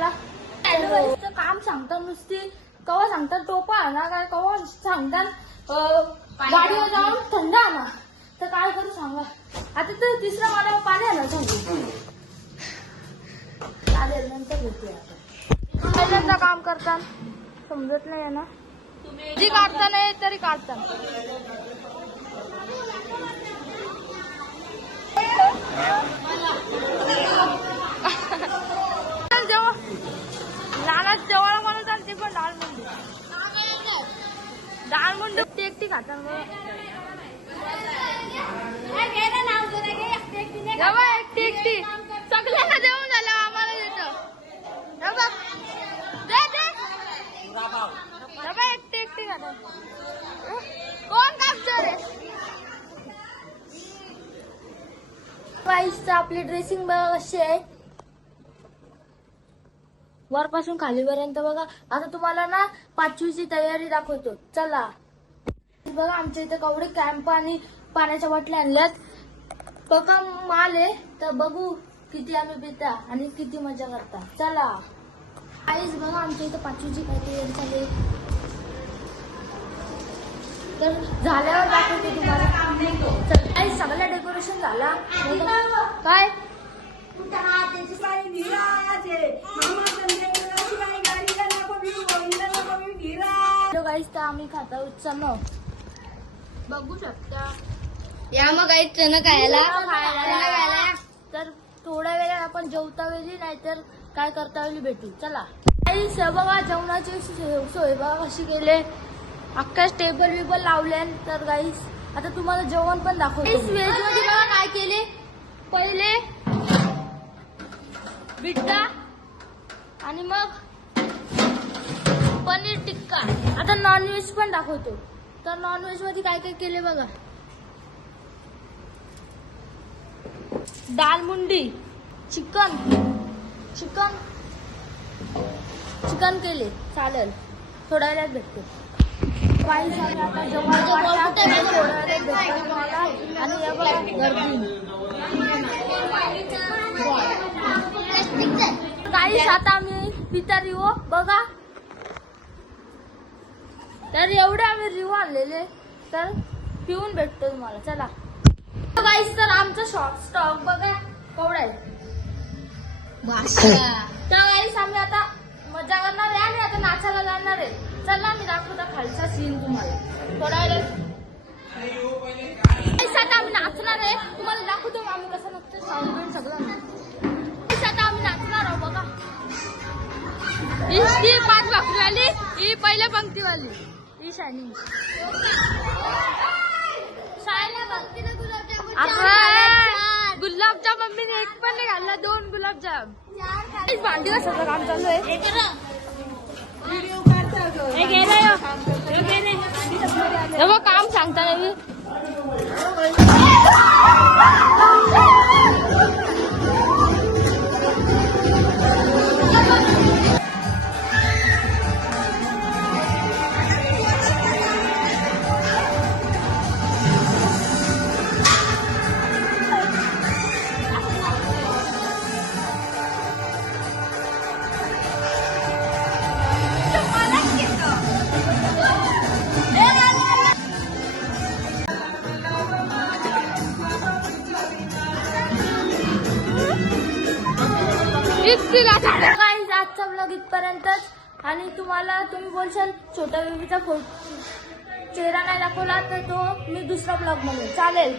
मला काम सांगतात नुसती, कवा सांगतात टोपा आणा, काय कवा सांगतात गाडीवर जाऊन थंड आणा, तर काय करू सांगा. आता तर तिसरा मला पाणी आणा सांगू. चालेल, नंतर भेटूया. पहिल्यांदा काम करतात समजत नाही ना, जी काढता नाही तरी काढतात. जेव्हा लाला जेवायला मला चालते, पण डाळ मुंडू ती एकटी खातात. एकटी एकटी सगळ्यांना जेवण झालं, आम्हाला देतं. एकटी एकटी खातात. कोण कापचं रे. आपली ड्रेसिंग बघा कशी आहे, वरपासून खालीपर्यंत बघा. आता तुम्हाला ना 5वीची तयारी दाखवतो, चला. बघा आमच्या इथे केवढे कॅम्प आणि पाण्याच्या बाटल्या आणल्यात. बघा माल आहे, तर बघू किती आम्ही पिता आणि किती मजा करता. चला आईच बघा आमच्या इथे 5वीची काय तयारी चालू, तर झाल्यावर दाखवते तुम्हाला. आई सगळं डेकोरेशन झाला काय. गाईस तर आम्ही खाता उत्सव बघू शकता. या मग काही चण खायला. तर थोड्या वेळात आपण जेवता वेळी नाहीतर काय करता वेळी भेटू. चला गाईस बघा जेवणाची सोय बघा कशी केले, अख्खा टेबल बिबल लावले. तर गाईस आता तुम्हाला जेवण पण दाखवतो. व्हेज मध्ये बघा काय केले, पहिले बिट्टा आणि मग पनीर टिक्का. आता नॉनव्हेज पण दाखवतो. तर नॉनव्हेज मध्ये काय काय केले बघा, दाल मुंडी, चिकन चिकन चिकन केले. चालेल, थोड्या वेळात भेटतो. काही झालं आता आणि काही आता आम्ही पिता रिओ बघा. तर एवढे आम्ही रिओ आणलेले, तर पिऊन भेटतो तुम्हाला. चला गाईस, तर आमचा स्टॉक बघा केवढा आहे. तर गाईस आम्ही आता मजा करणार आहे आणि आता नाचायला जाणार आहे. चला मी दाखवता खालचा सीन तुम्हाला थोडा वेळ. आता आम्ही नाचणार आहे, तुम्हाला दाखवतो आम्ही कसं नसतं साऊंड बिऊंड सगळं. आता आम्ही नाचणार आहोत बघा. ही 5 भाकरीवाली, ही पहिल्या पंक्तीवाली, ही शायनी. गुलाबजाम मम्मीने एक पण नाही घालला, 2 गुलाबजाम. भांडी कसं काम चालू आहे. काम सांगता नाही. आजचा ब्लॉग इथपर्यंतच. आणि तुम्ही बोलशाल छोट्या बेबीचा चेहरा नाही दाखवला, तर तो मी दुसरा ब्लॉग मध्ये चालेल.